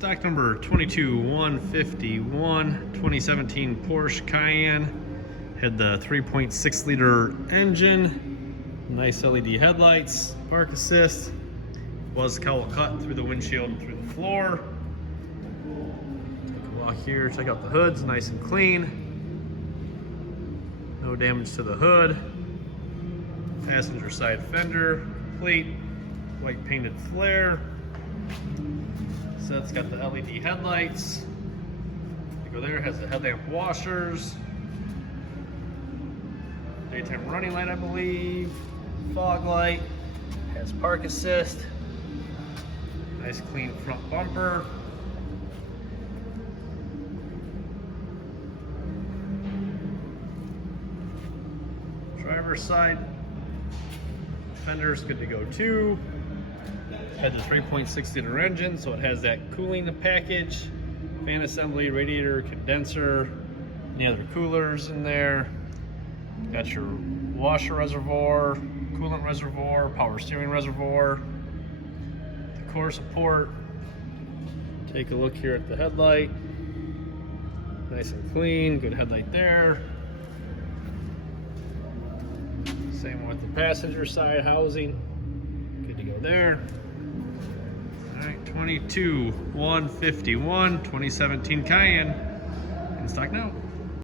Stock number 22151, 2017 Porsche Cayenne. Had the 3.6 liter engine, nice LED headlights, park assist. Was cowl cut through the windshield and through the floor. Take a walk here, check out the hoods, nice and clean. No damage to the hood. Passenger side fender, complete. White painted flare. So it's got the LED headlights. You go there, has the headlamp washers. Daytime running light, I believe. Fog light. Has park assist. Nice clean front bumper. Driver's side fender's good to go too. Had the 3.6 liter engine, so it has that cooling package, fan assembly, radiator, condenser, any other coolers in there. Got your washer reservoir, coolant reservoir, power steering reservoir, the core support. Take a look here at the headlight. Nice and clean, good headlight there. Same with the passenger side housing. Good to go there. All right, 22151, 2017 Cayenne in stock now.